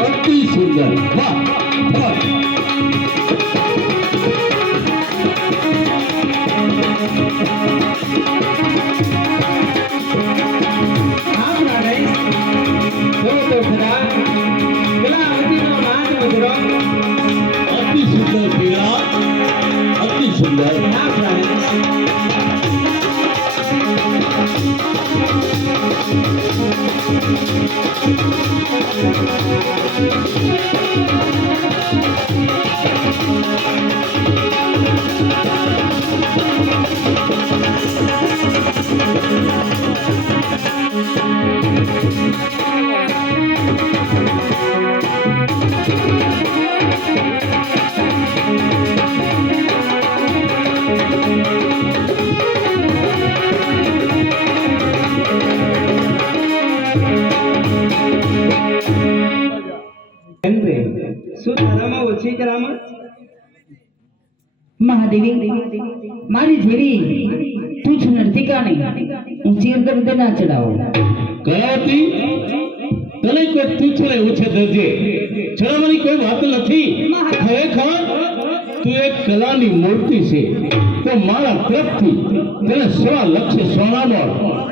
अति सुंदर वाह वाह अति सुंदर पीड़ा अति सुंदर महादेवी मारी जेवी तुझ नर्तिका नहीं ऊंची दर्द ना चढ़ाओ कहती तने कोई तुझे ऊंचे दर्जे चढ़ावनी कोई बात नहीं खरेखर तू एक कलानी मूर्ति से तो मारा तरफथी तने 100 लाख सोनानो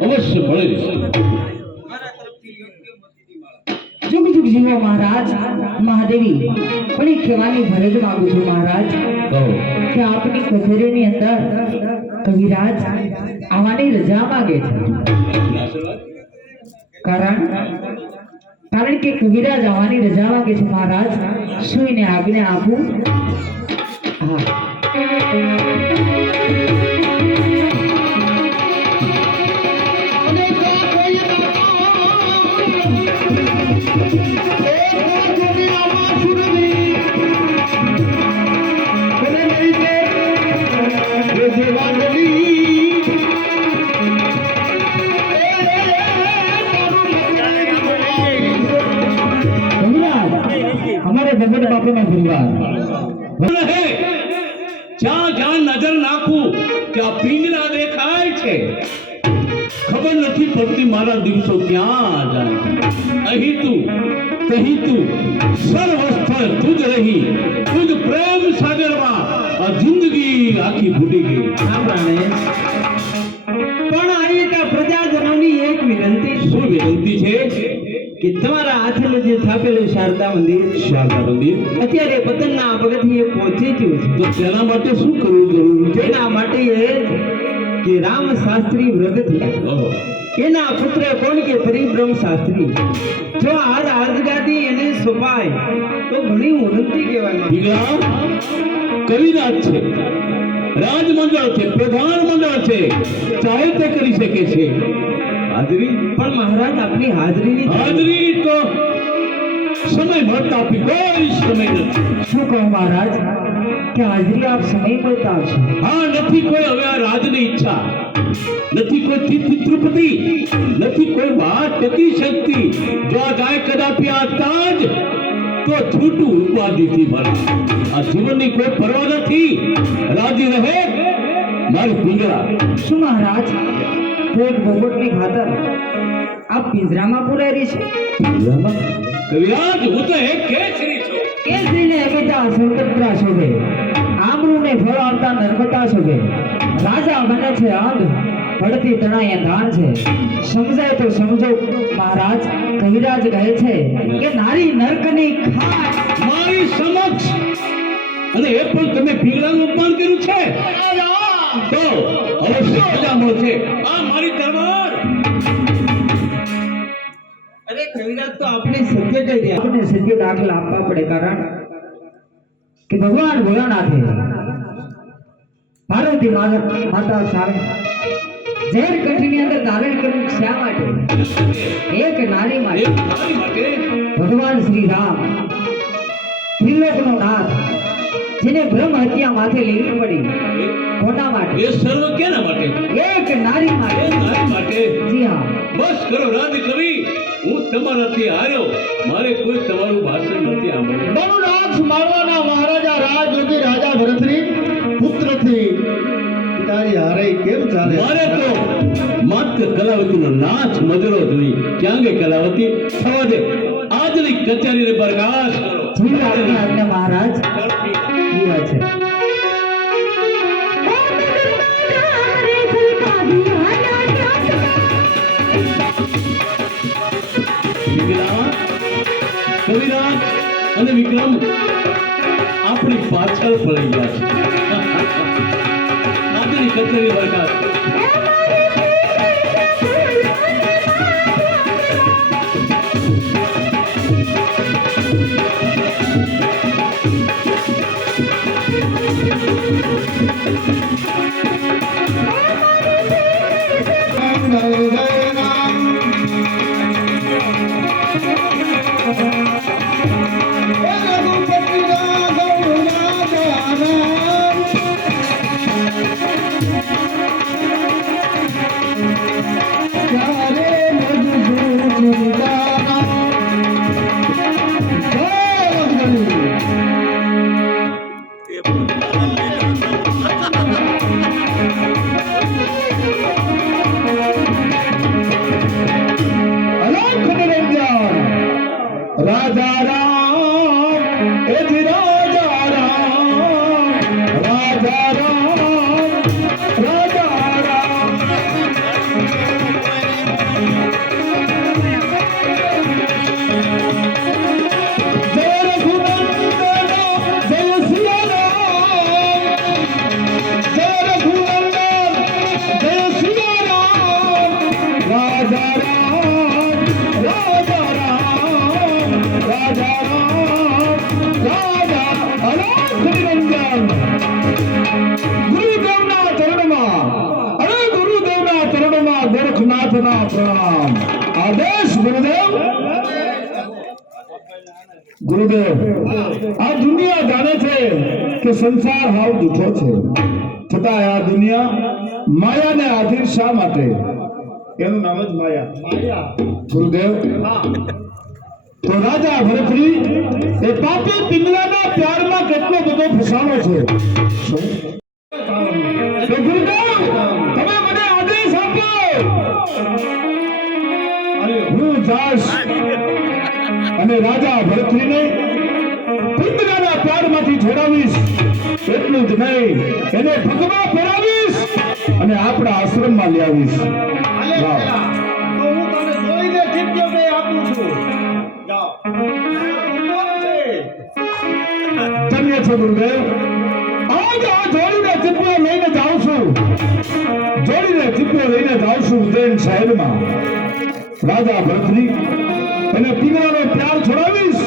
अवश्य મળે जुग जुग जीवो महाराज महादेवी बड़ी खेवानी भरज मांगू छू महाराज कि आपनी कचेरीनी अंदर कविराज आवानी रजा मांगे छे कारण के कविराज आवानी रजा मांगे छे महाराज सुईने आज्ञा आपू हाँ हमारे भगत बापू में परिवार है જ્યાં જ્યાં નજર નાખું ત્યાં પિંગલા દેખાય છે ખબર નથી પડતી મારા દિવસો ક્યાં જાય અહીં તું કहीं તું સર્વસ્થળ તુજ રહી તુજ પ્રેમ સાગરમાં આ જિંદગી આખી ભૂલી ગઈ પણ અહીં કા પ્રજાજનોની એક વિનંતી શું વિનંતી છે કે તમારા હાથેનું જે સ્થાપેલું શારદા મંદિર અત્યારે પતનના પગથિયે પહોંચી ગયું છે તો તેના માટે શું કરવું જરૂરી છે તેના માટે એ કે રામ શાસ્ત્રી વ્રતથી એના પુત્ર કોણ કે પરિબ્રહ્મ શાસ્ત્રી જો આ રાજગાદી એને સોંપાય તો ઘણી ઉન્નતિ કહેવાય કવિરાજ છે રાજમંડળ છે પ્રધાનમંડળ છે ચાહે તે કરી શકે છે હાજરી પણ મહારાજ આપની હાજરી તો સમય મળતા આપી કોઈ સમય નથી શું કહો મહારાજ કે હાજરી આપ સમય બોલતા છો હા નથી કોઈ હવે આ રાજની ઈચ્છા નથી કોઈ પિતૃપતિ નથી કોઈ વાત ટકી શક્તિ જો આ જાય કદાપી આ તાજ તો છૂટું ઉપાધિથી મળે આ જીવનની કોઈ પરવા નથી રાજી રહે મારી પિંગળા શું મહારાજ પેટ ભોગવટની ખાતર આપ પિંજરામાં પુરારી છે કવિરાજ હું તો એક કેસરી છું કેસરીને બેટા સંકટરા શોભે આમરૂને ફળ આવતા નર્મદા શોભે રાજા બને છે અંધ પડતી તણાએ ધાન છે સમજાય તો સમજો મહારાજ કવિરાજ કહે છે કે નારી નરકની ખાટ મારી સમક્ષ અને એ પણ તમે પિંગળાનું અપમાન કર્યું છે તો અવશ્ય સજા મળશે આ મારી તલવાર અરે કવિરાજ તો આપણે સત્ય કહી રહ્યા આપણે સત્ય દાખલા આપવા પડે કારણ કે ભગવાન ભોળાનાથે પાર્વતી માતા સામે ઝેર કઠીની અંદર ધારણ કર્યું શા માટે એક નારી માટે ભગવાન શ્રી રામ ત્રિલોકનો નાથ જેને બ્રહ્મ હત્યા માથે લેવી પડી કોના માટે એ સર્વ કેના માટે એક નારી માટે નારી માટે જી હા બસ કરો રાજ કવિ હું તમારાથી હાર્યો. મારે કોઈ તમારું ભાષણ નથી સાંભળવું. બળુનાથ મારવાના મહારાજા રાજયોગી રાજા ભરતની પુત્રથી પિતાજી હારે કેમ ચાલે? મારે તો માત્ર કલાવતીનો નાચ મજરો જોઈ. ક્યાં ગઈ કલાવતી? થવા દે. આજની કચેરીને બરખાસ્ત કરો. જી આપની આજ્ઞા મહારાજ. એ વાત છે. વિક્રાંત, કવિરાજ અને વિક્રમ આપણી પાછળ પડી ગયા છે. આજની કચેરી બરખાસ્ત. રાજા રામ એ જ રાજા રામ, રાજા રામ, રાજા રામ. જય રઘુનંદન જય સિયારામ, જય રઘુનંદન જય સિયારામ, રાજા રામ, રાજા રામ, રાજા રામ, રાજા અનંત નિરંજન. ગુરુદેવના ચરણમાં, અરે ગુરુદેવના ચરણમાં ગોરખનાથના પ્રણામ. આદેશ ગુરુદેવ. ગુરુદેવ, આ દુનિયા જાણે છે કે સંસાર હાવ જૂઠો છે, છતાં આ દુનિયા માયાને આધીન શા માટે? એનું નામ જ માયા. ગુરુદેવ, તો રાજા ભરતરી એ પાપી પિંગલાના પ્યારમાં કેટલો બધો ફસાણો છે. તો ગુરુદેવ, તમે મને આદેશ આપો, હું જાશ અને રાજા ભરતરીને પિંગલાના પ્યારમાંથી છોડાવીશ. એટલું જ નહીં, એને પગમાં પહેરાવીશ અને આપણા આશ્રમમાં લઈ આવીશ. ધન્ય છે ગુરુદેવ. આજ આ જોડીને ચીપલો લઈને જાઉં છું, જોડીને ચીપલો લઈને જાઉં છું ઉજ્જૈન શહેરમાં. રાજા ભરતરી એને પિંગલાનો પ્યાર છોડાવીશ